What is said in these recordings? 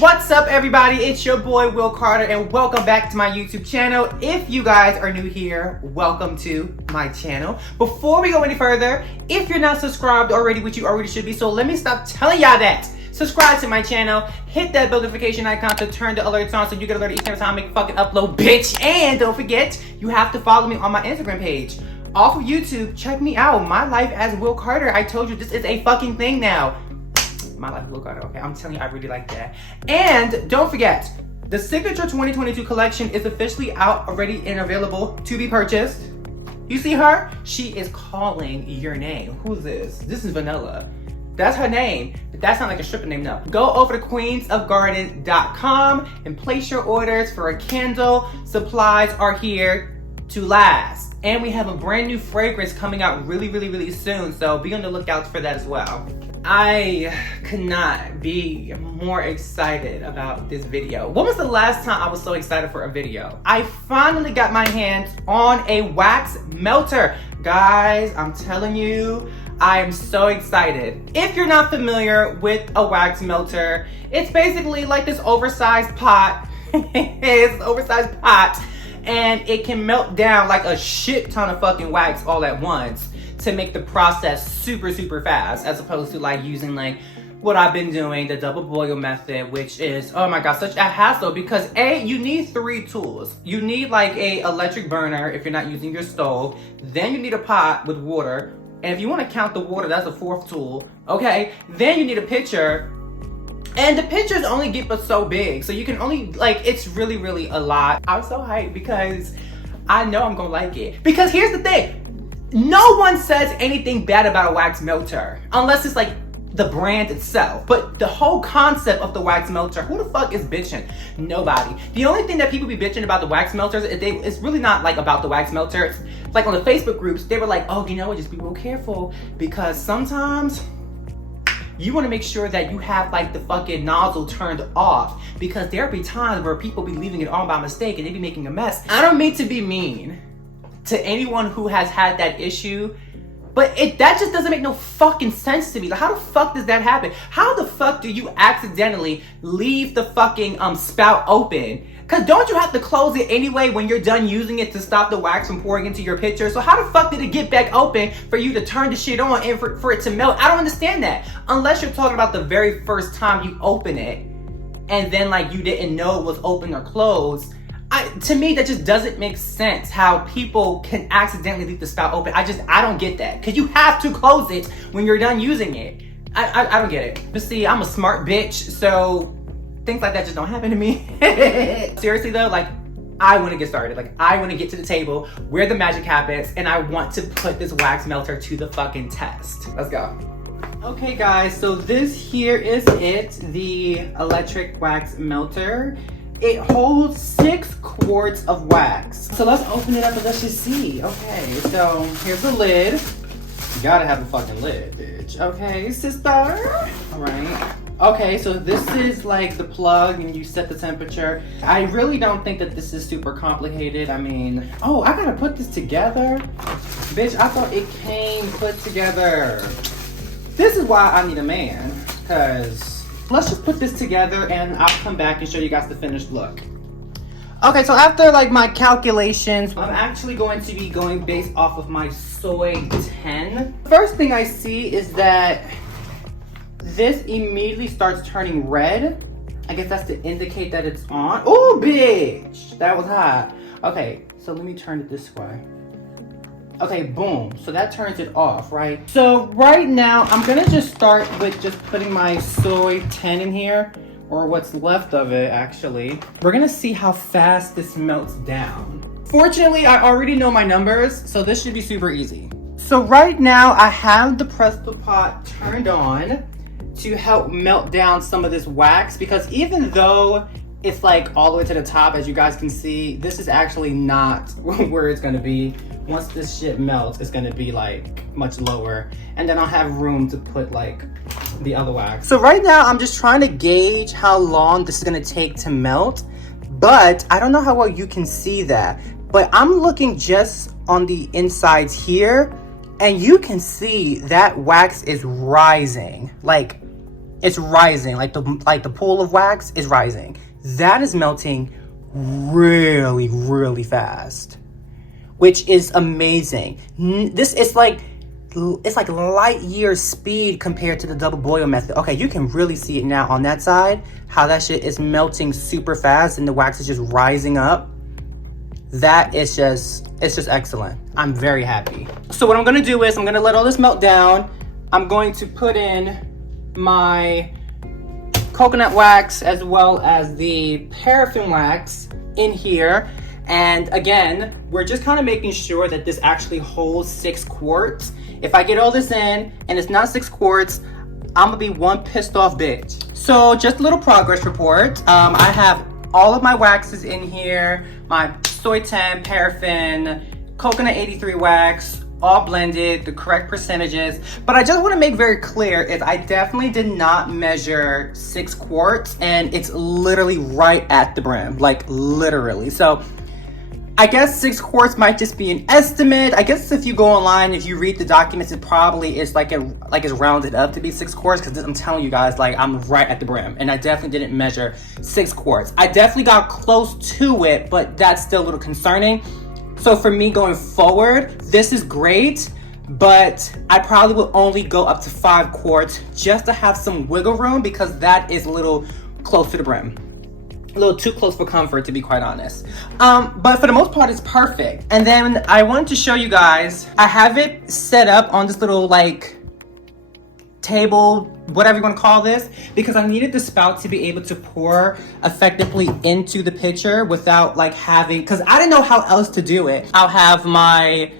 What's up, everybody? It's your boy Will Carter and welcome back to my YouTube channel. If you guys are new here, welcome to my channel. Before we go any further, if you're not subscribed already, which you already should be, so let me stop telling y'all that. Subscribe to my channel, hit that bell notification icon to turn the alerts on so you get alerted each time I make a fucking upload, bitch. And don't forget, you have to follow me on my Instagram page. Off of YouTube, check me out. My life as Will Carter. I told you this is a fucking thing now. My life as Will Carter, okay? I'm telling you, I really like that. And don't forget, the Signature 2022 collection is officially out already and available to be purchased. You see her? She is calling your name. Who's this? This is Vanilla. That's her name, but that's not like a stripper name, no. Go over to queensofgarden.com and place your orders for a candle. Supplies are here to last. And we have a brand new fragrance coming out really soon, so be on the lookout for that as well. I could not be more excited about this video. When was the last time I was so excited for a video? I finally got my hands on a wax melter. Guys, I'm telling you, I am so excited. If you're not familiar with a wax melter, it's basically like this oversized pot. It's an oversized pot, and it can melt down like a shit ton of fucking wax all at once to make the process super fast, as opposed to like using like what I've been doing, the double boil method, which is, oh my god, such a hassle because A, you need 3 tools. You need like a electric burner if you're not using your stove, then you need a pot with water, and if you want to count the water, that's a 4th tool, okay? Then you need a pitcher, and the pitchers only get but so big, so you can only, like, it's really a lot. I'm so hyped because I know I'm gonna like it. Because here's the thing, no one says anything bad about a wax melter, unless it's like the brand itself. But the whole concept of the wax melter, who the fuck is bitching? Nobody. The only thing that people be bitching about the wax melters, it's really not like about the wax melters. Like on the Facebook groups, they were like, oh, you know what, just be real careful because sometimes you want to make sure that you have like the fucking nozzle turned off because there be times where people be leaving it on by mistake and they be making a mess. I don't mean to be mean to anyone who has had that issue, but that just doesn't make no fucking sense to me. Like, how the fuck does that happen? How the fuck do you accidentally leave the fucking spout open? Cause don't you have to close it anyway when you're done using it to stop the wax from pouring into your pitcher? So how the fuck did it get back open for you to turn the shit on and for it to melt? I don't understand that. Unless you're talking about the very first time you open it and then like you didn't know it was open or closed. To me, that just doesn't make sense how people can accidentally leave the spout open. I don't get that. Cause you have to close it when you're done using it. I don't get it. But see, I'm a smart bitch, so things like that just don't happen to me. Seriously though, like, I want to get started. Like, I want to get to the table where the magic happens, and I want to put this wax melter to the fucking test. Let's go. Okay guys, so this here is it, the electric wax melter. It holds 6 quarts of wax. So let's open it up and let's just see. Okay, so here's the lid. You gotta have a fucking lid, bitch. Okay, sister. All right. Okay, so this is like the plug and you set the temperature. I really don't think that this is super complicated. I mean, oh, I gotta put this together? Bitch, I thought it came put together. This is why I need a man, cause let's just put this together and I'll come back and show you guys the finished look. Okay, so after like my calculations, I'm actually going to be going based off of my soy 10. First thing I see is that this immediately starts turning red. I guess that's to indicate that it's on. Oh, bitch, that was hot. Okay, so let me turn it this way. Okay, boom. So that turns it off, right? So right now, I'm gonna just start with just putting my soy 10 in here, or what's left of it, actually. We're gonna see how fast this melts down. Fortunately, I already know my numbers, so this should be super easy. So right now, I have the Presto pot turned on to help melt down some of this wax, because even though it's like all the way to the top, as you guys can see, this is actually not where it's gonna be. Once this shit melts, it's gonna be like much lower, and then I'll have room to put like the other wax. So right now I'm just trying to gauge how long this is gonna take to melt, but I don't know how well you can see that, but I'm looking just on the insides here, and you can see that wax is rising. Like, it's rising, like the pool of wax is rising. That is melting really, really fast, which is amazing. This is like, it's like light year speed compared to the double boil method. Okay, you can really see it now on that side, how that shit is melting super fast and the wax is just rising up. That is just, it's just excellent. I'm very happy. So what I'm gonna do is I'm gonna let all this melt down. I'm going to put in my coconut wax as well as the paraffin wax in here. And again, we're just kind of making sure that this actually holds 6 quarts. If I get all this in and it's not 6 quarts, I'm gonna be one pissed off bitch. So just a little progress report. I have all of my waxes in here, my soy 10, paraffin, coconut 83 wax, all blended, the correct percentages. But I just want to make very clear is I definitely did not measure 6 quarts, and it's literally right at the brim, like literally. So I guess 6 quarts might just be an estimate. I guess if you go online, if you read the documents, it probably is like it's rounded up to be 6 quarts, because I'm telling you guys, like, I'm right at the brim, and I definitely didn't measure 6 quarts. I definitely got close to it, but that's still a little concerning. So for me going forward, this is great, but I probably will only go up to 5 quarts just to have some wiggle room, because that is a little close to the brim. A little too close for comfort, to be quite honest. But for the most part, it's perfect. And then I wanted to show you guys, I have it set up on this little like table, whatever you want to call this, because I needed the spout to be able to pour effectively into the pitcher without like having, because I didn't know how else to do it. I'll have my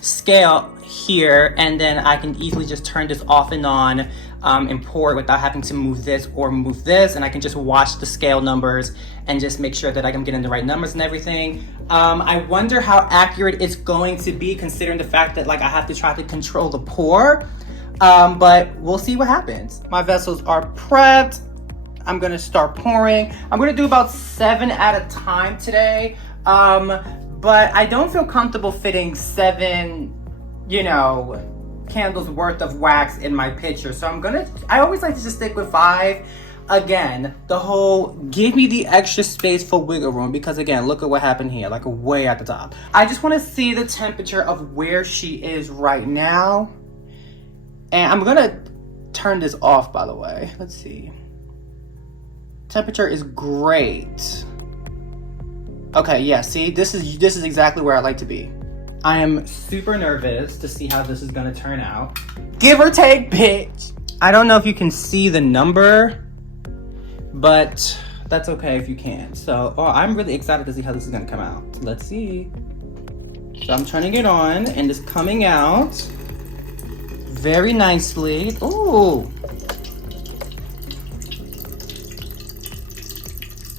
scale here, and then I can easily just turn this off and on and pour it without having to move this or move this, and I can just watch the scale numbers and just make sure that I'm getting the right numbers and everything. I wonder how accurate it's going to be, considering the fact that like I have to try to control the pour, but we'll see what happens. My vessels are prepped. I'm gonna start pouring. I'm gonna do about 7 at a time today, but I don't feel comfortable fitting 7, you know, candles worth of wax in my pitcher. So I always like to just stick with 5. Again, the whole give me the extra space for wiggle room, because again, look at what happened here, like way at the top. I just want to see the temperature of where she is right now. And I'm gonna turn this off, by the way. Let's see. Temperature is great. Okay, yeah, see, this is exactly where I like to be. I am super nervous to see how this is gonna turn out. Give or take, bitch. I don't know if you can see the number, but that's okay if you can't. So, I'm really excited to see how this is gonna come out. Let's see. So I'm turning it on, and it's coming out very nicely. Ooh.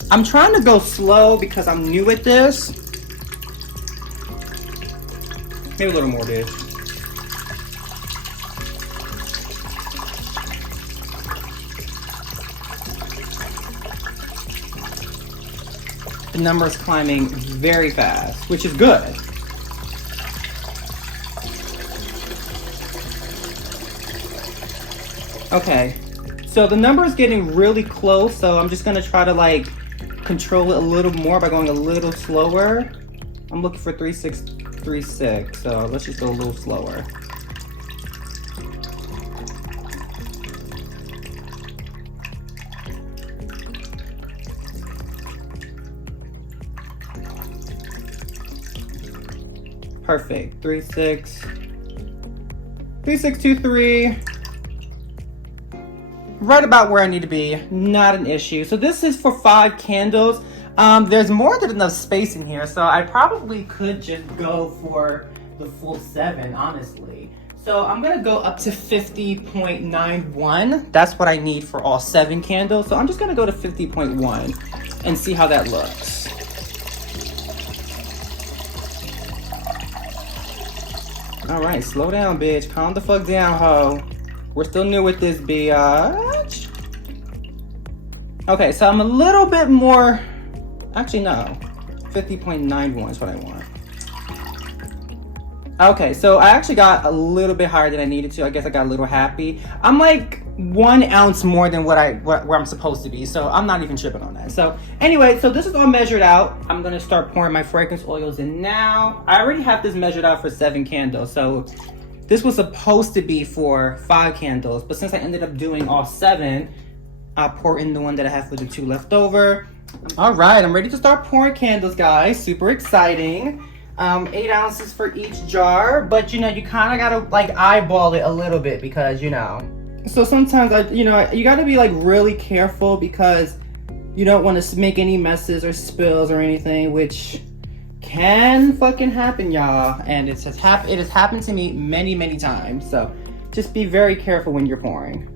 I'm trying to go slow because I'm new at this. Maybe a little more, dude. The number is climbing very fast, which is good. Okay, so the number is getting really close, so I'm just gonna try to like control it a little more by going a little slower. I'm looking for 3636, so let's just go a little slower. Perfect. 3623. Right about where I need to be. Not an issue. So this is for 5 candles. There's more than enough space in here, so I probably could just go for the full 7, honestly. So I'm gonna go up to 50.91. That's what I need for all 7 candles. So I'm just gonna go to 50.1 and see how that looks. All right, slow down, bitch. Calm the fuck down, ho. We're still new with this, bitch. Okay, so I'm a little bit more. Actually, no. 50.91 is what I want. Okay, so I actually got a little bit higher than I needed to. I guess I got a little happy. I'm like 1 ounce more than where I'm supposed to be, so I'm not even tripping on that. So anyway, so this is all measured out. I'm gonna start pouring my fragrance oils in now. I already have this measured out for 7 candles, so this was supposed to be for 5 candles, but since I ended up doing all 7, I'll pour in the one that I have for the 2 left over. All right, I'm ready to start pouring candles, guys. Super exciting. 8 ounces for each jar, but you know, you kind of gotta like eyeball it a little bit because, you know, so sometimes you gotta be like really careful because you don't want to make any messes or spills or anything, which can fucking happen, y'all. And it has happened to me many times. So just be very careful when you're pouring.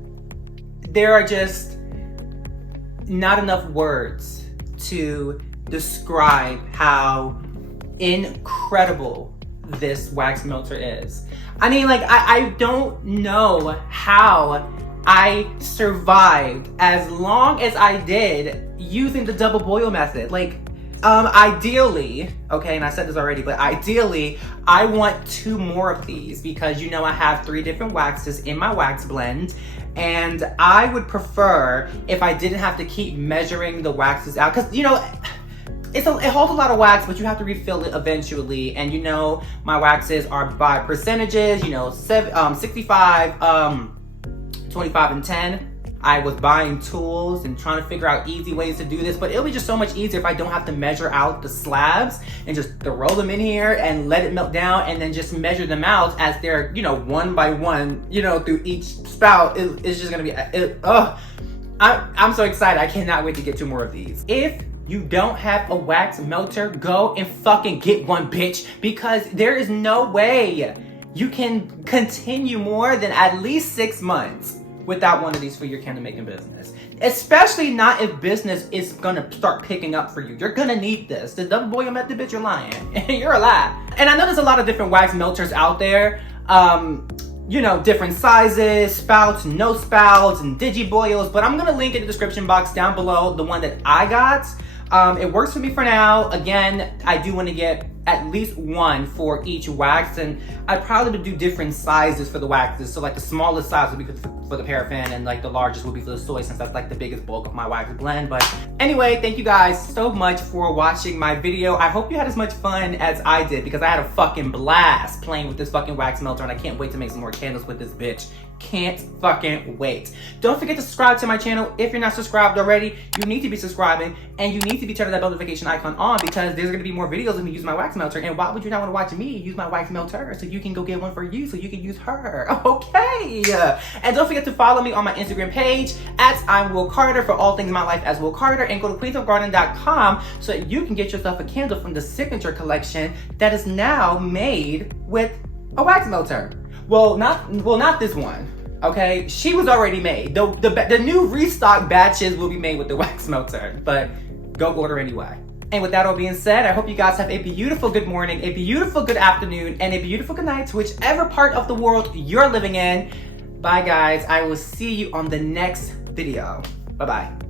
There are just not enough words to describe how incredible this wax melter is. I mean, like, I don't know how I survived as long as I did using the double boil method. Like, ideally, okay, and I said this already, but ideally, I want 2 more of these because, you know, I have 3 different waxes in my wax blend, and I would prefer if I didn't have to keep measuring the waxes out, because, you know, it holds a lot of wax, but you have to refill it eventually. And you know, my waxes are by percentages, you know, 65, 25, and 10. I was buying tools and trying to figure out easy ways to do this, but it'll be just so much easier if I don't have to measure out the slabs and just throw them in here and let it melt down and then just measure them out as they're, you know, 1 by 1, you know, through each spout. It's just gonna be, I'm so excited. I cannot wait to get 2 more of these. If you don't have a wax melter, go and fucking get one, bitch, because there is no way you can continue more than at least 6 months without one of these for your candle making business. Especially not if business is gonna start picking up for you. You're gonna need this. The double boil method, bitch, you're lying. You're a lie. And I know there's a lot of different wax melters out there. You know, different sizes, spouts, no spouts, and digi boils, but I'm gonna link in the description box down below the one that I got. It works for me for now. Again, I do want to get at least 1 for each wax, and I probably would do different sizes for the waxes. So like the smallest size would be for the paraffin, and like the largest would be for the soy, since that's like the biggest bulk of my wax blend. But anyway, thank you guys so much for watching my video. I hope you had as much fun as I did, because I had a fucking blast playing with this fucking wax melter, and I can't wait to make some more candles with this bitch. Can't fucking wait. Don't forget to subscribe to my channel. If you're not subscribed already, you need to be subscribing, and you need to be turning that notification icon on, because there's gonna be more videos of me using my wax melter. And why would you not want to watch me use my wax melter so you can go get one for you so you can use her? Okay. And don't forget to follow me on my Instagram page at I'm Will Carter for all things in my life as Will Carter, and go to queensofgarden.com so that you can get yourself a candle from the signature collection that is now made with a wax melter. Well, not this one. Okay, she was already made. The new restock batches will be made with the wax melter, but go order anyway. And with that all being said, I hope you guys have a beautiful good morning, a beautiful good afternoon, and a beautiful good night to whichever part of the world you're living in. Bye guys, I will see you on the next video. Bye-bye.